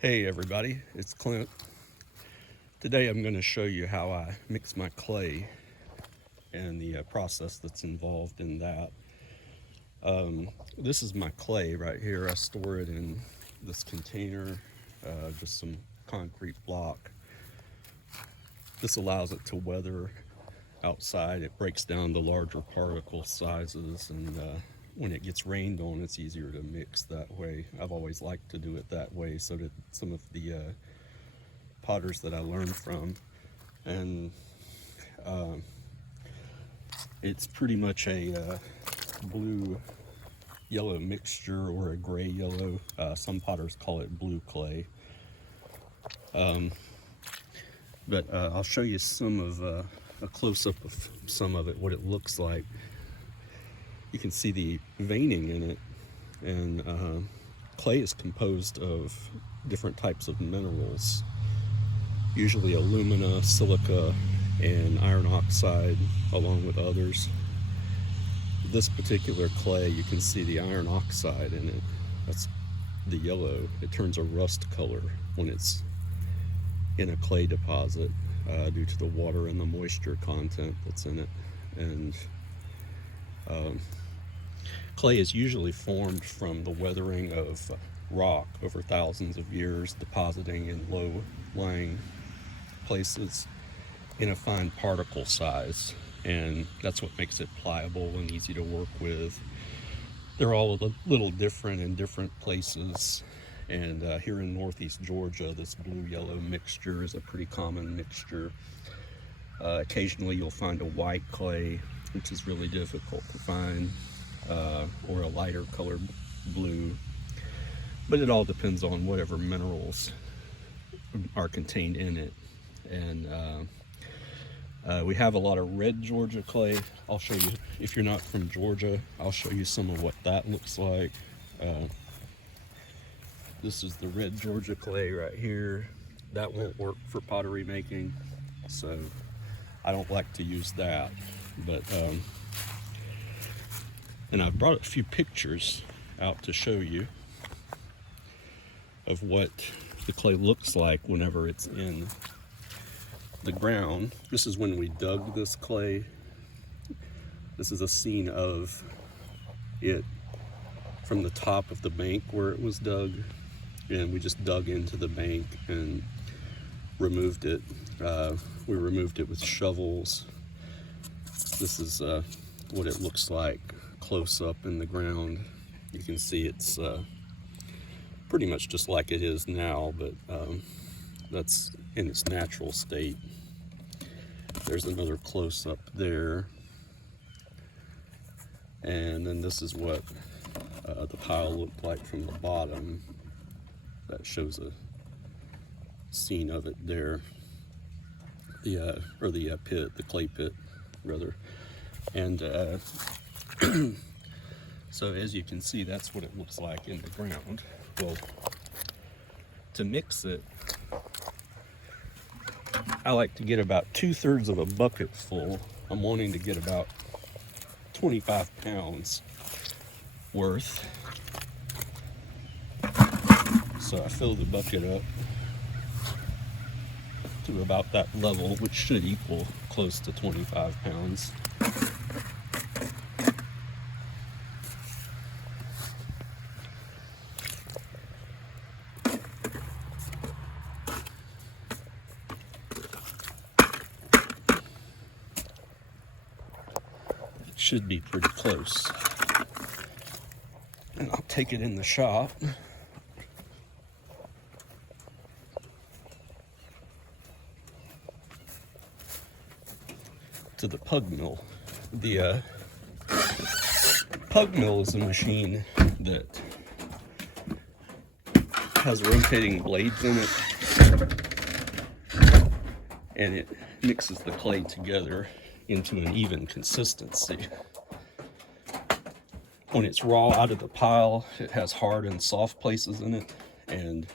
Hey everybody, it's Clint. Today I'm going to show you how I mix my clay and the process that's involved in that. This is my clay right here. I store it in this container, just some concrete block. This allows it to weather outside. It breaks down the larger particle sizes, and when it gets rained on, it's easier to mix that way. I've always liked to do it that way so that some of the potters that I learned from, and it's pretty much a blue yellow mixture or a gray yellow. Some potters call it blue clay, but I'll show you some of a close-up of some of it, what it looks like. You can see the veining in it, and clay is composed of different types of minerals, usually alumina, silica, and iron oxide, along with others. This particular clay, you can see the iron oxide in it. That's the yellow. It turns a rust color when it's in a clay deposit due to the water and the moisture content that's in it. And clay is usually formed from the weathering of rock over thousands of years, depositing in low-lying places in a fine particle size, and that's what makes it pliable and easy to work with. They're all a little different in different places, and here in northeast Georgia, this blue-yellow mixture is a pretty common mixture. Occasionally you'll find a white clay, which is really difficult to find, or a lighter colored blue, but it all depends on whatever minerals are contained in it. And we have a lot of red Georgia clay. I'll show you, if you're not from Georgia, I'll show you some of what that looks like. This is the red Georgia clay right here. That won't work for pottery making, so I don't like to use that. But and I've brought a few pictures out to show you of what the clay looks like whenever it's in the ground. This is when we dug this clay. This is a scene of it from the top of the bank where it was dug, and we just dug into the bank and removed it. We removed it with shovels. This is what it looks like close up in the ground. You can see it's pretty much just like it is now, but that's in its natural state. There's another close-up there, and then this is what the pile looked like from the bottom. That shows a scene of it there. The pit, the clay pit rather. And so as you can see, that's what it looks like in the ground. Well, to mix it, I like to get about 2/3 of a bucket full. I'm wanting to get about 25 pounds worth. So I fill the bucket up to about that level, which should equal close to 25 pounds. Should be pretty close. And I'll take it in the shop. To the pugmill. The pugmill is a machine that has rotating blades in it, and it mixes the clay together into an even consistency. When it's raw out of the pile, it has hard and soft places in it, and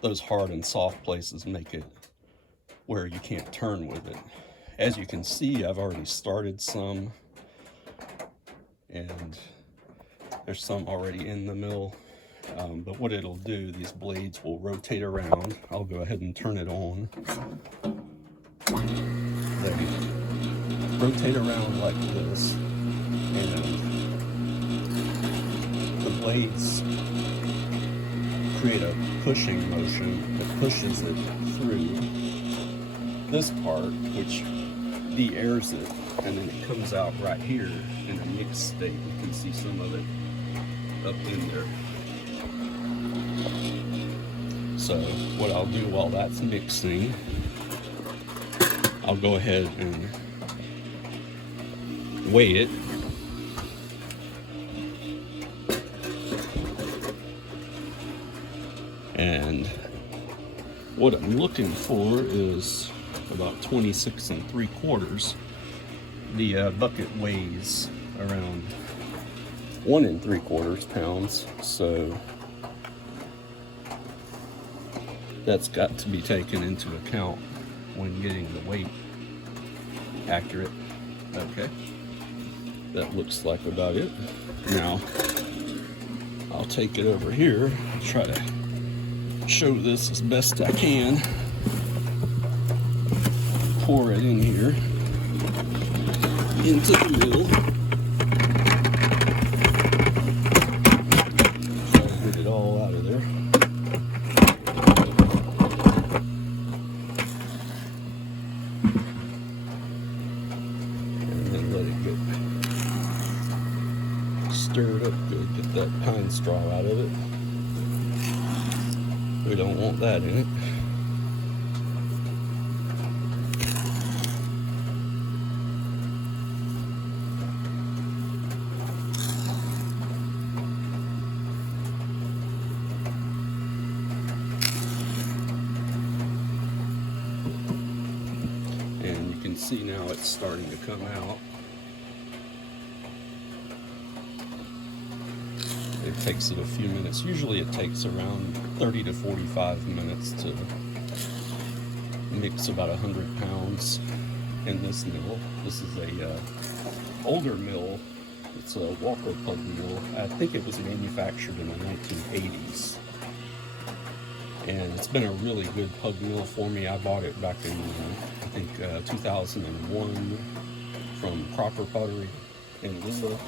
those hard and soft places make it where you can't turn with it. As you can see, I've already started some, and there's some already in the mill, But what it'll do, these blades will rotate around. I'll go ahead and turn it on. They rotate around like this, and the blades create a pushing motion that pushes it through this part, which de-airs it, and then it comes out right here in a mixed state. You can see some of it up in there. So what I'll do while that's mixing, I'll go ahead and weigh it. And what I'm looking for is about 26 3/4. The bucket weighs around 1 3/4 pounds, so that's got to be taken into account when getting the weight accurate. Okay, that looks like about it. Now I'll take it over here, try to show this as best I can. Pour it in here into the mill. Try to get it all out of there. And then let it get stirred up good. Get that pine straw out of it. We don't want that in it. And you can see now it's starting to come out. It takes it a few minutes. Usually it takes around 30 to 45 minutes to mix about 100 pounds in this mill. This is a older mill. It's a Walker pugmill. I think it was manufactured in the 1980s. And it's been a really good pugmill for me. I bought it back in, I think, 2001 from Pottery in Louisville.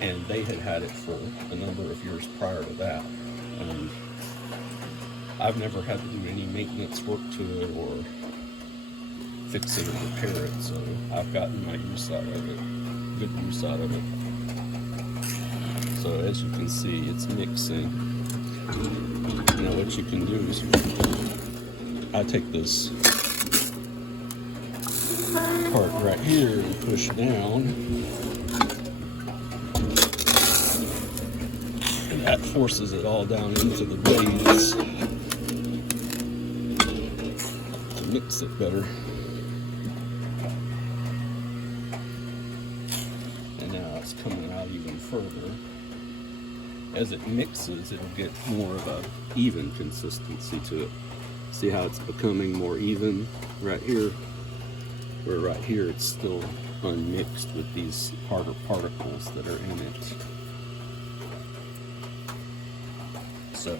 And they had it for a number of years prior to that. I've never had to do any maintenance work to it or fix it or repair it, so I've gotten my use out of it, good use out of it. So as you can see, it's mixing. Now what you can do is, I take this part right here and push down. That forces it all down into the blades to mix it better. And now it's coming out even further. As it mixes, it'll get more of a even consistency to it. See how it's becoming more even right here? Where right here it's still unmixed with these harder particles that are in it. So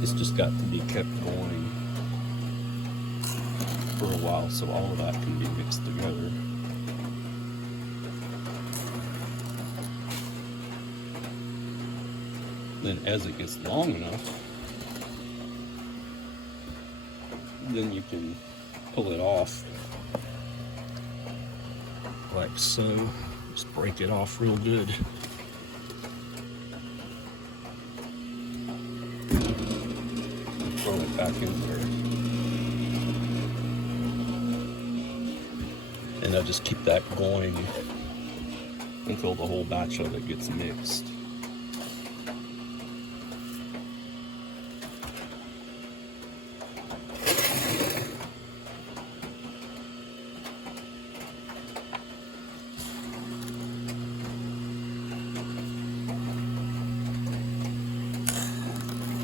it's just got to be kept going for a while so all of that can be mixed together. Then as it gets long enough, then you can pull it off like so. Just break it off real good. Throw it back in there. And I just keep that going until the whole batch of it gets mixed.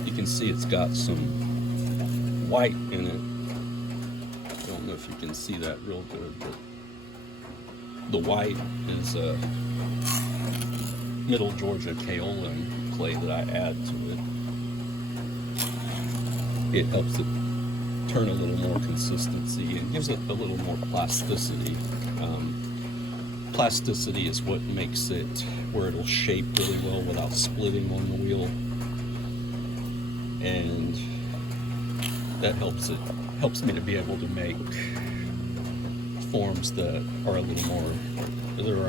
You can see it's got some white in it. I don't know if you can see that real good, but the white is Middle Georgia kaolin clay that I add to it. It helps it turn a little more consistency and gives it a little more plasticity. Plasticity is what makes it where it'll shape really well without splitting on the wheel, and that helps me to be able to make forms that are a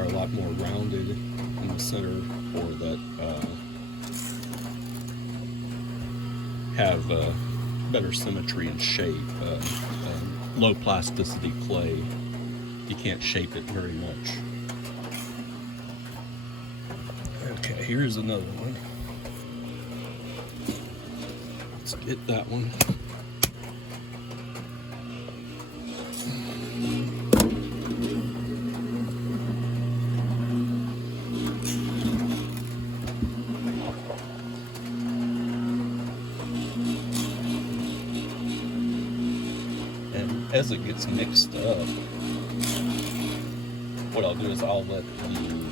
lot more rounded in the center, or that have better symmetry and shape. Low plasticity clay, you can't shape it very much. Okay, here's another one. Let's get that one. And as it gets mixed up, what I'll do is I'll let the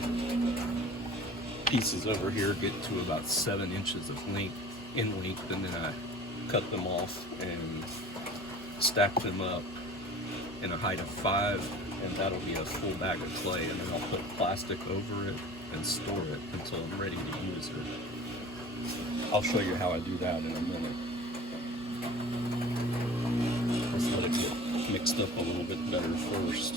pieces over here get to about 7 inches of length, and then I cut them off and stack them up in a height of 5, and that'll be a full bag of clay, and then I'll put plastic over it and store it until I'm ready to use it. I'll show you how I do that in a minute. Let's let it get mixed up a little bit better first.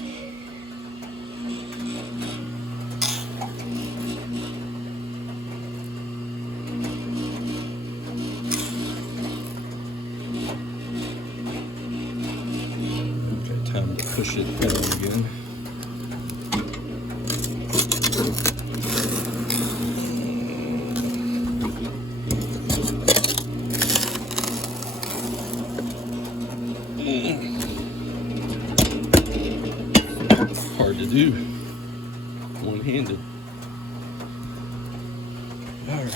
Time to push it down again. Hard to do one-handed. All right.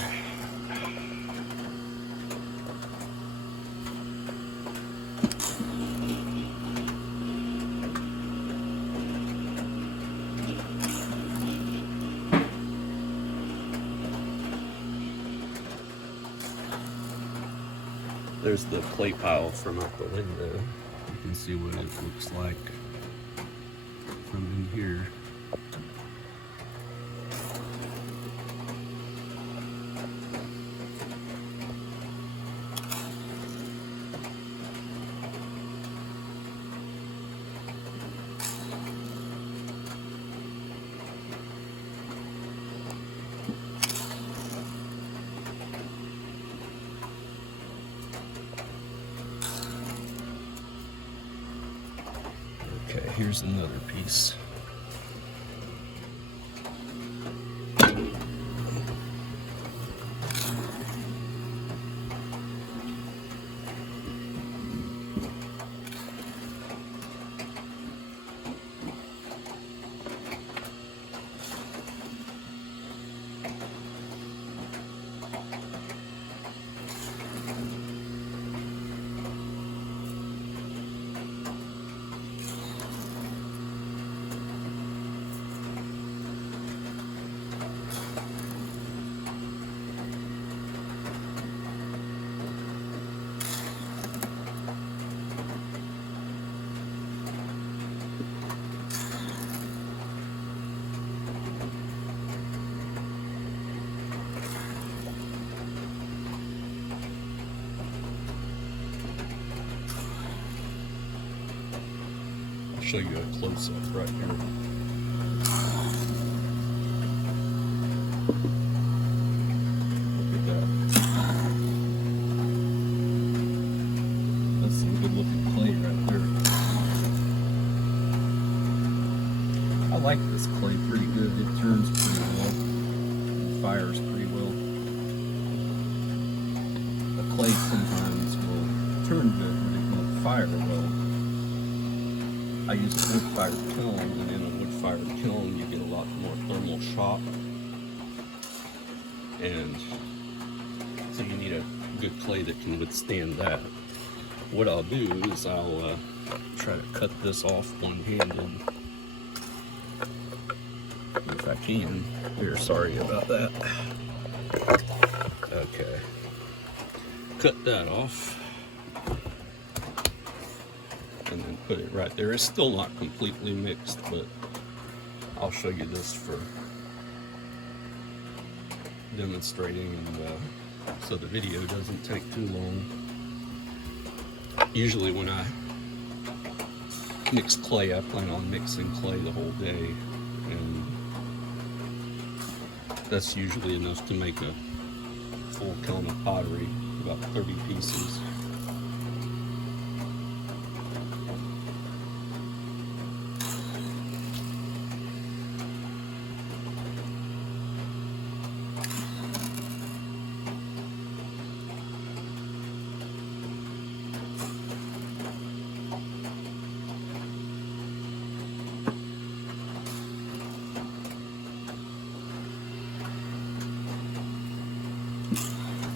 There's the clay pile from out the window. You can see what it looks like from in here. Okay, here's another piece. Show you a close-up right here. Look at that. That's some good looking clay right there. I like this clay pretty good. It turns pretty well. It fires pretty well. The clay sometimes will turn good, but it won't fire well. I use a wood-fired kiln, and in a wood-fired kiln you get a lot more thermal shock, and so you need a good clay that can withstand that. What I'll do is I'll try to cut this off one-handed. If I I can. We're sorry about that. Okay. Cut that off. And then put it right there. It's still not completely mixed, but I'll show you this for demonstrating, and so the video doesn't take too long. Usually when I mix clay, I plan on mixing clay the whole day, and that's usually enough to make a full kiln of pottery, about 30 pieces.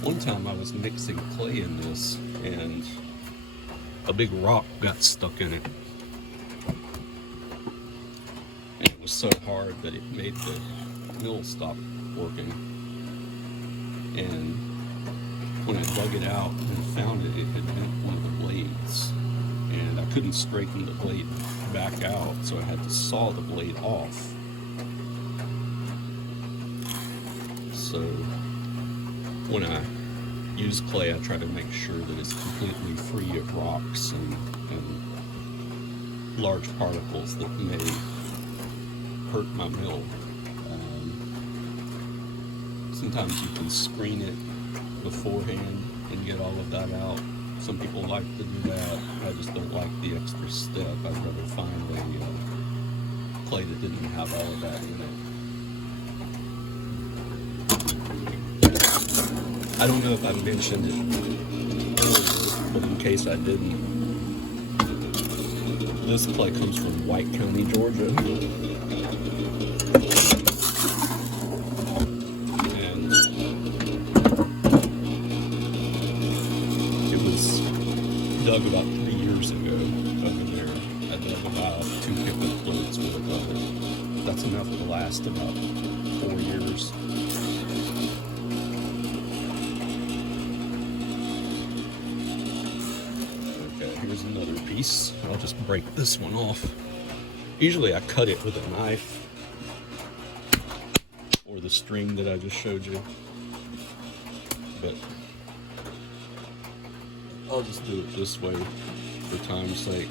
One time I was mixing clay in this, and a big rock got stuck in it. And it was so hard that it made the mill stop working. And when I dug it out and found it, it had bent one of the blades. And I couldn't straighten the blade back out, so I had to saw the blade off. So when I use clay, I try to make sure that it's completely free of rocks and large particles that may hurt my mill. Sometimes you can screen it beforehand and get all of that out. Some people like to do that. I just don't like the extra step. I'd rather find a clay that didn't have all of that in it. I don't know if I mentioned it earlier, but in case I didn't, this clay comes from White County, Georgia. And it was dug about 3 years ago over there. I dug about 2 pickup loads worth of it. That's enough to last about 4 years. Here's another piece. I'll just break this one off. Usually I cut it with a knife or the string that I just showed you, but I'll just do it this way for time's sake.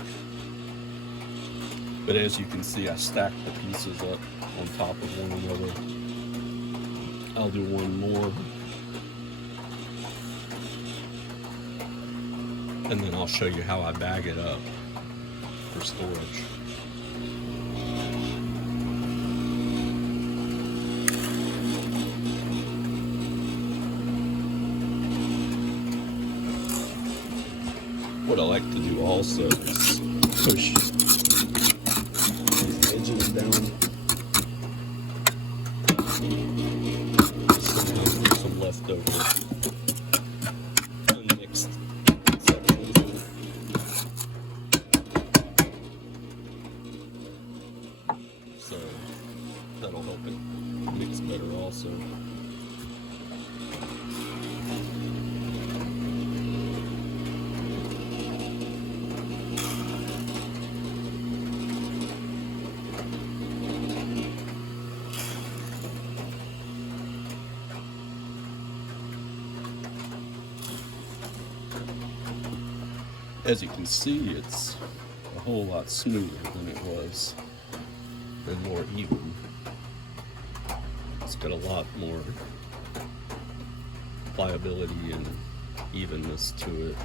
But as you can see, I stacked the pieces up on top of one another. I'll do one more, and then I'll show you how I bag it up for storage. What I like to do also is push these edges down. Sometimes there's some leftover unmixed sections. So that'll help it mix better also. As you can see, it's a whole lot smoother than it was, and more even. It's got a lot more pliability and evenness to it.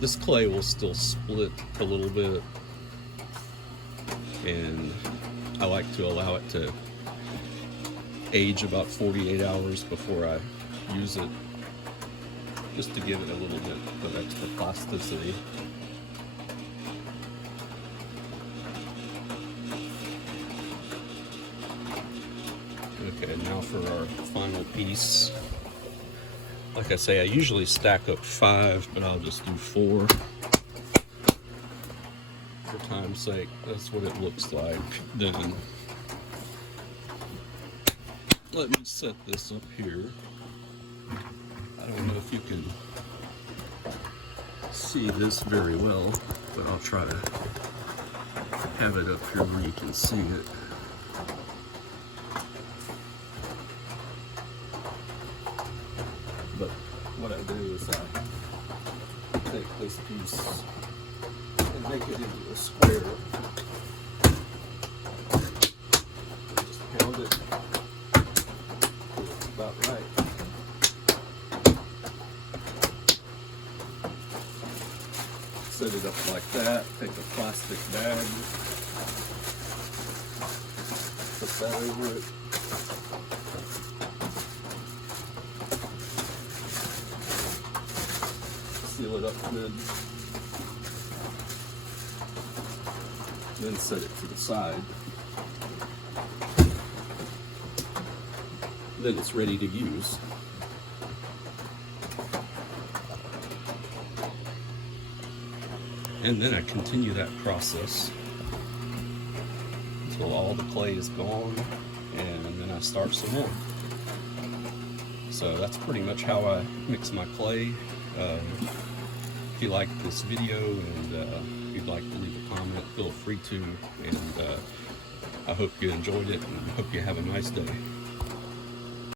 This clay will still split a little bit, and I like to allow it to age about 48 hours before I use it, just to give it a little bit of extra plasticity. Okay, now for our final piece. Like I say, I usually stack up 5, but I'll just do 4 for time's sake. That's what it looks like. Then let me set this up here. I don't know if you can see this very well, but I'll try to have it up here where you can see it. But what I do is I take this piece and make it into a square. Just pound it. That's about right. Set it up like that. Take a plastic bag, put that over it. Seal it up good. Then set it to the side. Then it's ready to use. And then I continue that process until all the clay is gone, and then I start some more. So that's pretty much how I mix my clay. If you like this video and if you'd like to leave a comment, feel free to. And I hope you enjoyed it and hope you have a nice day.